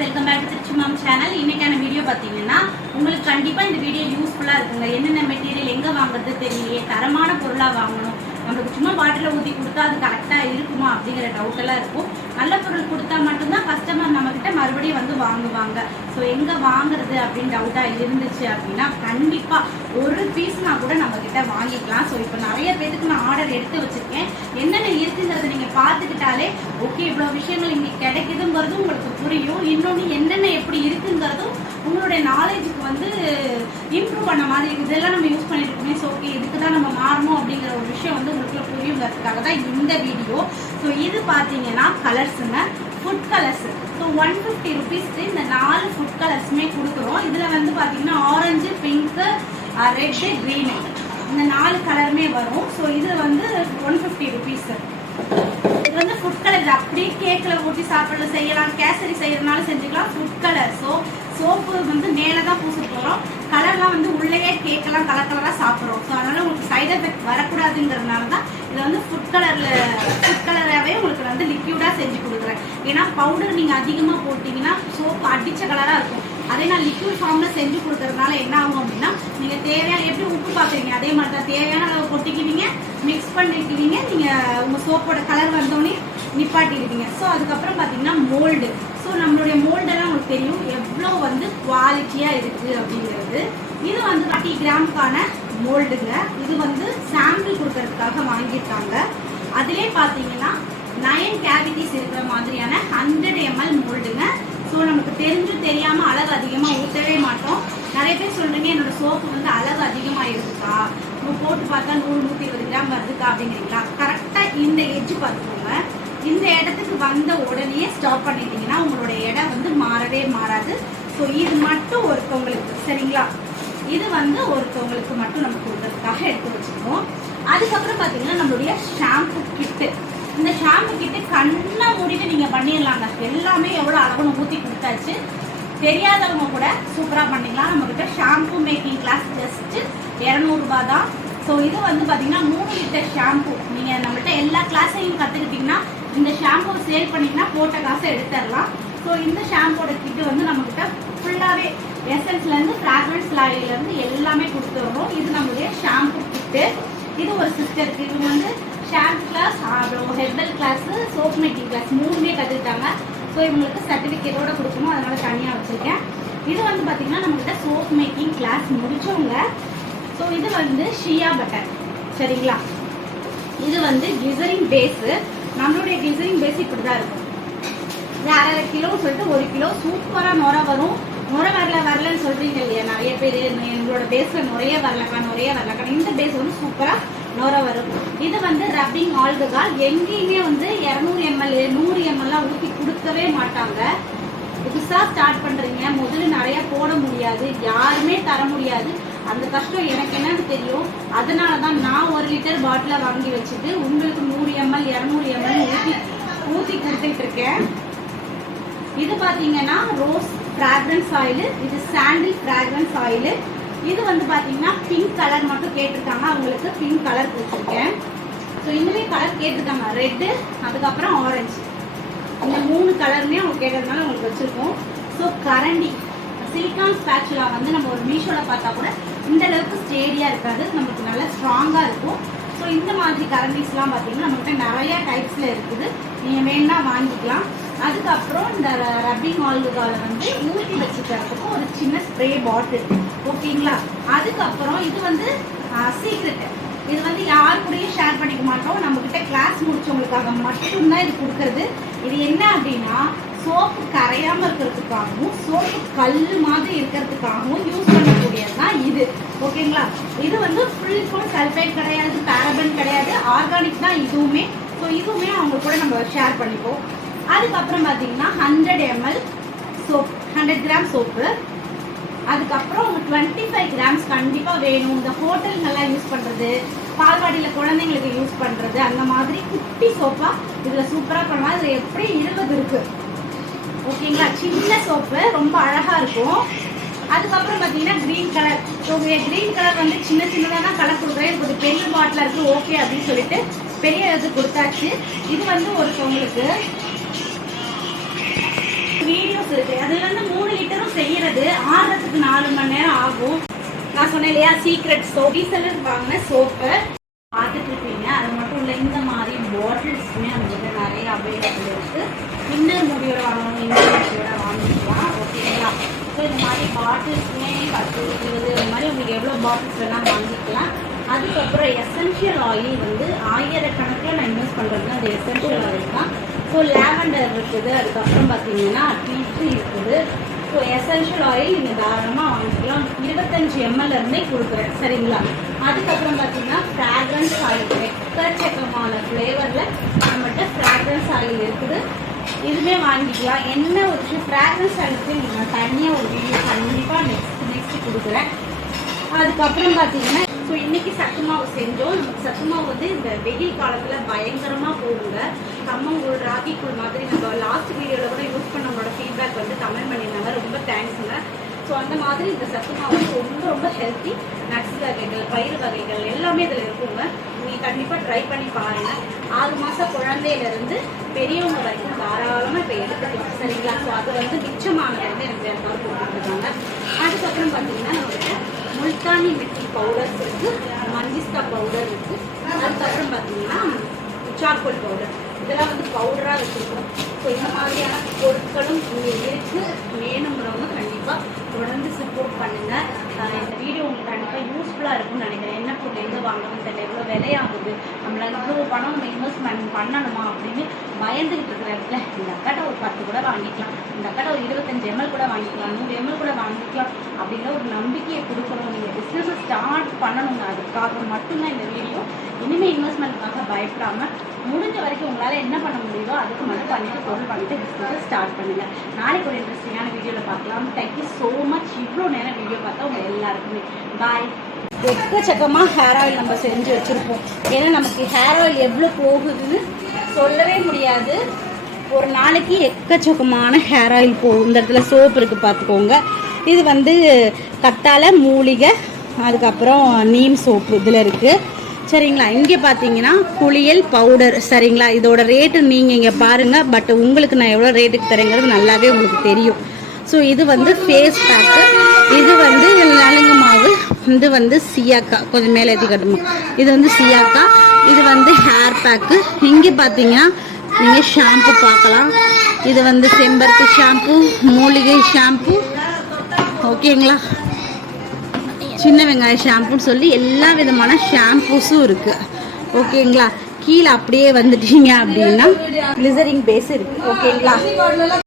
Welcome back to Trichy mom channel இன்னைக்கான video பார்த்தீங்கன்னா உங்களுக்கு கண்டிப்பாக இந்த வீடியோ யூஸ்ஃபுல்லாக இருக்குங்க. என்னென்ன மெட்டீரியல் எங்கே வாங்குறது தெரியலையே. தரமான பொருளாக வாங்கணும். நம்மளுக்கு சும்மா பாட்டில் ஊற்றி கொடுத்தா அது கரெக்டாக இருக்குமா அப்படிங்கிற டவுட் எல்லாம் இருக்கும். நல்ல பொருள் கொடுத்தா மட்டும்தான் கஸ்டமர் நம்மக்கிட்ட மறுபடியும் வந்து வாங்குவாங்க. ஸோ எங்கே வாங்குறது அப்படின்னு டவுட்டாக இருந்துச்சு அப்படின்னா கண்டிப்பாக ஒரு பீஸ்னா கூட நம்மக்கிட்ட வாங்கிக்கலாம். ஸோ இப்போ நிறைய பேருக்கு நான் ஆர்டர் எடுத்து வச்சுருக்கேன். என்னென்ன இருக்குங்கிறத ஓகே இவ்வளோ விஷயங்கள் இங்கே கிடைக்குதுங்கிறதும் உங்களுக்கு புரியும். இன்னொன்று என்னென்ன எப்படி இருக்குங்கிறதும் உங்களுடைய நாலேஜுக்கு வந்து இம்ப்ரூவ் பண்ண மாதிரி இருக்குது இதெல்லாம் நம்ம யூஸ் பண்ணிட்டு இருக்கோமே ஸோ ஓகே இதுக்கு தான் நம்ம மாறணும் அப்படிங்கிற ஒரு விஷயம் வந்து உங்களுக்குள்ள புரியுங்கிறதுக்காக தான் இந்த வீடியோ ஸோ இது பார்த்தீங்கன்னா கலர்ஸுங்க food colours so one fifty ருபீஸ்க்கு இந்த நாலு ஃபுட் கலர்ஸுமே கொடுக்குறோம். இதில் வந்து பார்த்தீங்கன்னா ஆரஞ்சு பிங்க்கு ரெட்டு க்ரீனு இந்த நாலு கலருமே வரும். ஸோ இது வந்து ஒன் ஃபிஃப்டி ருபீஸ் இது அப்படியே கேக்கில் ஊற்றி சாப்பிட செய்யலாம். கேசரி செய்யறதுனால செஞ்சுக்கலாம். ஃபுட் கலர் ஸோ சோப்பு வந்து மேலே தான் பூச போகிறோம் கலர்லாம் வந்து உள்ளேயே கேக்கெல்லாம் கலர் கலராக சாப்பிட்றோம். ஸோ அதனால் உங்களுக்கு சைட் எஃபெக்ட் வரக்கூடாதுங்கிறதுனால தான் இதை வந்து ஃபுட் கலரில் ஃபுட் கலராகவே உங்களுக்கு வந்து லிக்யூடாக செஞ்சு கொடுக்குறேன். ஏன்னா பவுடர் நீங்கள் அதிகமாக போட்டிங்கன்னா சோப்பு அடித்த கலராக இருக்கும். அதே நான் லிக்யூட் ஃபார்மில் செஞ்சு கொடுக்குறதுனால என்ன ஆகும் அப்படின்னா நீங்கள் தேவையான எப்படி உப்பு பார்க்குறீங்க அதே மாதிரி தான். தேவையான அளவு கொட்டிக்குவீங்க மிக்ஸ் பண்ணிக்குவீங்க. நீங்கள் உங்கள் சோப்போட கலர் வந்தோடனே நிப்பாட்டிடுவீங்க ஸோ அதுக்கப்புறம் பார்த்தீங்கன்னா மோல்டு ஸோ நம்மளுடைய மோல்டெல்லாம் உங்களுக்கு தெரியும். எவ்வளோ வந்து குவாலிட்டியாக இருக்குது அப்படிங்கிறது. இது வந்து தேர்ட்டி கிராமுக்கான மோல்டுங்க இது வந்து சாம்பிள் கொடுக்கறதுக்காக வாங்கியிருக்காங்க. அதிலே பார்த்தீங்கன்னா நயன் கேவிட்டிஸ் இருக்கிற மாதிரியான ஹண்ட்ரட் எம்எல் மோல்டுங்க ஸோ நமக்கு தெரிஞ்சு தெரியாமல் அளவு அதிகமாக ஊற்றவே மாட்டோம். நிறைய பேர் சொல்கிறீங்க என்னோட சோப்பு வந்து அளவு அதிகமாக இருக்குக்கா? நம்ம போட்டு பார்த்தா நூறு நூற்றி இருபது கிராம் வருதுக்கா? அப்படிங்கிறீங்களா? கரெக்டாக இந்த எஜ்ஜு பார்த்துக்கோங்க. வந்த உடனே ஸ்டாப் பண்ணிட்டீங்கன்னா உங்களோட இடம் வந்து மாறவே மாறாது. ஸோ இது மட்டும் ஒருத்தவங்களுக்கு சரிங்களா? இது வந்து ஒருத்தவங்களுக்கு மட்டும் நம்ம கொடுக்கறதுக்காக எடுத்து வச்சுருக்கோம் அதுக்கப்புறம் பார்த்தீங்கன்னா நம்மளுடைய ஷாம்பு கிட்டு இந்த ஷாம்பு கிட்டு கண்ணா மூடிட்டு நீங்கள் பண்ணிடலாங்க. எல்லாமே எவ்வளோ அளவுன்னு ஊற்றி கொடுத்தாச்சு. தெரியாதவங்க கூட சூப்பராக பண்ணிக்கலாம். நம்மக்கிட்ட ஷாம்பு மேக்கிங் கிளாஸ் ஜஸ்ட்டு இரநூறுபா தான். ஸோ இது வந்து பார்த்தீங்கன்னா மூணு லிட்டர் ஷாம்பு நீங்கள் நம்மள்கிட்ட எல்லா கிளாஸையும் கற்றுக்கிட்டிங்கன்னா இந்த ஷாம்பு சேல் பண்ணிங்கன்னா போட்ட காசை எடுத்துடலாம். ஸோ இந்த ஷாம்போட கிட்டு வந்து நம்மக்கிட்ட ஃபுல்லாகவே எசன்ஸ்லேருந்து ஃப்ராக்ரன்ஸ் லாயிலேருந்து எல்லாமே கொடுத்துடுறோம் இது நம்மளுடைய ஷாம்பு கிட்டு இது ஒரு சிஸ்டருக்கு இது வந்து ஷாம்பு கிளாஸ் அப்புறம் herbal class soap making class மூணுமே கற்றுக்கிட்டாங்க ஸோ இவங்களுக்கு சர்டிஃபிகேட்டோட கொடுக்கணும். அதனால் தனியாக வச்சுருக்கேன். இது வந்து பார்த்திங்கன்னா நம்மக்கிட்ட சோப் மேக்கிங் கிளாஸ் முடித்தவங்க ஸோ இது வந்து ஷியா பட்டர் சரிங்களா? இது வந்து கிசரிங் பேஸு நம்மளுடைய கிசரிங் பேஸ் இப்படி தான் இருக்கும் இது அரை கிலோன்னு சொல்லிட்டு ஒரு கிலோ சூப்பராக நுர வரும். நுர வரல வரலன்னு சொல்றீங்க இல்லையா? நிறைய பேர் எங்களோட பேஸ்ல நுரைய வரலக்கா நுரைய வரலக்கா. இந்த பேஸ் வந்து சூப்பராக நுர வரும். இது வந்து ரப்பிங் ஆல்கஹால் எங்கேயுமே வந்து இரநூறு எம்எல் நூறு எம்எல்லாம் ஊற்றி கொடுக்கவே மாட்டாங்க. புதுசாக ஸ்டார்ட் பண்ணுறீங்க முதல்ல நிறைய போட முடியாது. யாருமே தர முடியாது. அந்த கஷ்டம் எனக்கு என்னன்னு தெரியும். அதனால தான் நான் ஒரு லிட்டர் பாட்டிலை வாங்கி வச்சுட்டு உங்களுக்கு நூறு எம்எல் இரநூறு எம்எல் ஊற்றி ஊற்றி கொடுத்துட்டு இருக்கேன். இது பார்த்தீங்கன்னா ரோஸ் ஃப்ராக்ரன்ஸ் ஆயில் இது சாண்டில் ஃப்ராக்ரன்ஸ் ஆயில் இது வந்து பார்த்தீங்கன்னா பிங்க் கலர் மட்டும் கேட்டிருக்காங்க. அவங்களுக்கு பிங்க் கலர் கொடுத்துருக்கேன். ஸோ இன்னுமே கலர் கேட்டிருக்காங்க. ரெட்டு அதுக்கப்புறம் ஆரஞ்சு இந்த மூணு கலருமே அவங்க கேட்டதுனால உங்களுக்கு வச்சுருக்கோம். ஸோ கரண்டி சிலிக்கான் ஸ்பேச்சுலா வந்து நம்ம ஒரு மீஷோவில் பார்த்தா கூட இந்த அளவுக்கு ஸ்டேடியாக இருக்காது. நமக்கு நல்லா ஸ்ட்ராங்காக இருக்கும். ஸோ இந்த மாதிரி கரண்டிஸ்லாம் பார்த்தீங்கன்னா நம்மகிட்ட நிறைய டைப்ஸில் இருக்குது. நீங்கள் வேணால் வாங்கிக்கலாம். அதுக்கப்புறம் இந்த ரப்பிங் ஆல்கஹாலை வந்து ஊற்றி வச்சுக்கிறதுக்கும் ஒரு சின்ன ஸ்ப்ரே பாட்டில் ஓகேங்களா? அதுக்கப்புறம் இது வந்து சீக்ரெட் இது வந்து யார் கூடயும் ஷேர் பண்ணிக்க மாட்டோம். நம்மக்கிட்ட கிளாஸ் முடிச்சவங்களுக்காக மட்டும்தான் இது கொடுக்கறது. இது என்ன அப்படின்னா சோப்பு கரையாமல் இருக்கிறதுக்காகவும் சோப்பு கல் மாதிரி இருக்கிறதுக்காகவும் யூஸ் பண்ணக்கூடியது தான் இது. ஓகேங்களா? இது வந்து ஃபுல் ஃபுல் சல்ஃபைட் கிடையாது பேரபன் கிடையாது ஆர்கானிக் தான் இதுவுமே. ஸோ இதுவுமே அவங்க கூட நம்ம ஷேர் பண்ணிப்போம். அதுக்கப்புறம் பார்த்தீங்கன்னா hundred ml soap hundred gram soap அதுக்கப்புறம் உங்கள் டுவெண்ட்டி ஃபைவ் கிராம்ஸ் கண்டிப்பாக வேணும். இந்த ஹோட்டலுங்கெல்லாம் யூஸ் பண்ணுறது பால்வாடியில் குழந்தைங்களுக்கு யூஸ் பண்ணுறது அந்த மாதிரி குட்டி சோப்பாக இதில் சூப்பராக பண்ணலாம். இதில் எப்படி இருபது இருக்குது ஓகேங்களா? சின்ன சோப்பு ரொம்ப அழகாக இருக்கும். அதுக்கப்புறம் பார்த்தீங்கன்னா green colour okay green colour வந்து சின்ன சின்னதாக தான் கலர் கொடுக்குறேன். கொஞ்சம் பெரிய பாட்டில் இருக்குது ஓகே அப்படின்னு சொல்லிட்டு பெரிய இது கொடுத்தாச்சு. இது வந்து ஒருத்தவங்களுக்கு வீடியோ செய்யறது ஆறுறதுக்கு நாலு மணி நேரம் ஆகும். நான் சொன்னேன் இல்லையா சீக்ரெட் சோப் டீசலர் வாங்கின சோப்பு பார்த்துட்டு இருப்பீங்க அது மட்டும் இல்லை இந்த மாதிரி பாட்டில்ஸுமே நம்மகிட்ட நிறைய அவைலபிள் இருக்கு. இன்னர் முடியோட வாங்கணும் இன்னர் முடியோட வாங்கிக்கலாம். ஓகேங்களா ஸோ இந்த மாதிரி பாட்டில்ஸுமே பத்து இருபது இந்த மாதிரி உங்களுக்கு எவ்வளோ பாட்டில்ஸ் வேணால் வாங்கிக்கலாம். அதுக்கப்புறம் எசென்ஷியல் ஆயில் வந்து ஆயிரக்கணக்கில் நான் இன்வெஸ்ட் பண்ணுறது அது எசென்ஷியல் ஆயில் தான். ஸோ லேவண்டர் இருக்குது. அதுக்கப்புறம் பார்த்தீங்கன்னா டீ இருக்குது. ஸோ எசென்ஷியல் ஆயில் நீங்கள் தாராளமாக வாங்கிக்கலாம். இருபத்தஞ்சு எம்எல் இருந்தே கொடுக்குறேன். சரிங்களா? அதுக்கப்புறம் பார்த்தீங்கன்னா ஃப்ராக்ரன்ஸ் ஆயில் எக்கச்சக்கமான ஃப்ளேவரில் நம்மகிட்ட ஃப்ராக்ரன்ஸ் ஆயில் இருக்குது. இதுவுமே வாங்கிக்கலாம். என்ன ஒரு விஷயம் ஃப்ராக்ரன்ஸ் ஆயிலுக்கு நான் தனியாக ஒரு வீடியோ கண்டிப்பாக நெக்ஸ்ட் நெக்ஸ்ட் கொடுக்குறேன். அதுக்கப்புறம் பார்த்தீங்கன்னா ஸோ இன்னைக்கு சத்து மாவு செஞ்சோம். நமக்கு சத்து மாவு வந்து இந்த வெயில் காலத்தில் பயங்கரமாக போகுங்க கம்மங்கூழ் ராகிக்கூழ் மாதிரி நம்ம லாஸ்ட் வீடியோவில் கூட யூஸ் பண்ணவங்களோட ஃபீட்பேக் வந்து கமெண்ட் பண்ணியிருந்தாங்க. ரொம்ப தேங்க்ஸுங்க ஸோ அந்த மாதிரி இந்த சத்து மாவு வந்து ரொம்ப ரொம்ப ஹெல்த்தி நட்ஸ் வகைகள் பயிர் வகைகள் எல்லாமே இதில் இருக்குங்க. நீங்கள் கண்டிப்பாக ட்ரை பண்ணி பாருங்க. ஆறு மாதம் குழந்தையிலேருந்து பெரியவங்க வரைக்கும் தாராளமாக இப்போ எடுத்துக்கலாம். சரிங்களா? ஸோ அது வந்து மிச்சமானது வந்து எனக்கு எல்லாரும் போட்டுருக்காங்க அதுக்கப்புறம் பார்த்தீங்கன்னா நம்மளுக்கு முல்தானி மிட்டி பவுடர்ஸ் இருக்குது மஞ்சிஸ்கா பவுடர் இருக்குது அதுக்கப்புறம் பார்த்தீங்கன்னா சார்கோல் பவுடர் இதெல்லாம் வந்து பவுடராக வச்சுருக்கோம். ஸோ இந்த மாதிரியான பொருட்களும் இங்கே இருக்கு. வேணுங்கிறவங்க கண்டிப்பாக தொடர்ந்து சப்போர்ட் பண்ணுங்க. இந்த வீடியோ உங்களுக்கு கண்டிப்பாக யூஸ்ஃபுல்லாக இருக்கும்னு நினைக்கிறேன். என்ன பொருள் எங்கே வாங்கணும் தெரியல. எவ்வளோ விலையாகுது? நம்மளால் இவ்வளோ பணம் நம்ம இன்வெஸ்ட்மெண்ட் பண்ணணுமா அப்படின்னு பயந்துகிட்டு இருக்கிற இடத்துல இந்த அக்காட்ட ஒரு பத்து கூட வாங்கிக்கலாம். இந்த அக்காட்ட ஒரு இருபத்தஞ்சு எம்எல் கூட வாங்கிக்கலாம். நூறு எம்எல் கூட வாங்கிக்கலாம் அப்படிங்கிற ஒரு நம்பிக்கையை கொடுக்கணும். நீங்கள் பிஸ்னஸை ஸ்டார்ட் பண்ணணுங்க. அதுக்காக மட்டும்தான் இந்த வீடியோ இனிமேல் இன்வெஸ்ட்மெண்ட்டுக்காக பயப்படாமல் முடிஞ்ச வரைக்கும் உங்களால் என்ன பண்ண முடியுதோ அதுக்கு மட்டும் பண்ணிட்டு பொருள் பண்ணிட்டு பிஸ்னஸை ஸ்டார்ட் பண்ணுங்க. நாளைக்கு ஒரு இன்ட்ரெஸ்டிங்கான வீடியோவில் பார்க்கலாம். தேங்க்யூ ஸோ மச் இவ்வளோ நேரம் வீடியோ பார்த்தா உங்க எல்லாருக்குமே. பாய் எக்கச்சக்கமாக ஹேர் ஆயில் நம்ம செஞ்சு வச்சுருப்போம். ஏன்னா நமக்கு ஹேர் ஆயில் எவ்வளோ போகுதுன்னு சொல்லவே முடியாது. ஒரு நாளைக்கு எக்கச்சக்கமான ஹேர் ஆயில் போகும். இந்த இடத்துல சோப் இருக்குது பார்த்துக்கோங்க. இது வந்து கத்தாழை மூலிகை அதுக்கப்புறம் நீம் சோப்பு இதில் இருக்குது சரிங்களா இங்கே பார்த்தீங்கன்னா குளியல் பவுடர் சரிங்களா இதோட ரேட்டு நீங்கள் இங்கே பாருங்கள் பட் உங்களுக்கு நான் எவ்வளோ ரேட்டுக்கு தரேங்கிறது நல்லாவே உங்களுக்கு தெரியும். ஸோ இது வந்து ஃபேஸ் பேக்கு இது வந்து நலுங்கு மாவு இது வந்து சியாக்கா. கொஞ்சம் மேலே ஏற்றி கட்டுமா? இது வந்து சியாக்கா இது வந்து ஹேர் பேக்கு இங்கே பார்த்தீங்கன்னா நீங்கள் ஷாம்பு பார்க்கலாம் இது வந்து செம்பருத்தி ஷாம்பு மூலிகை ஷாம்பு ஓகேங்களா சின்ன வெங்காய ஷாம்புன்னு சொல்லி எல்லா விதமான ஷாம்பூஸும் இருக்கு. ஓகேங்களா கீழே அப்படியே வந்துட்டீங்க அப்படின்னா கிளிசரிங் பேஸ் இருக்கு. ஓகேங்களா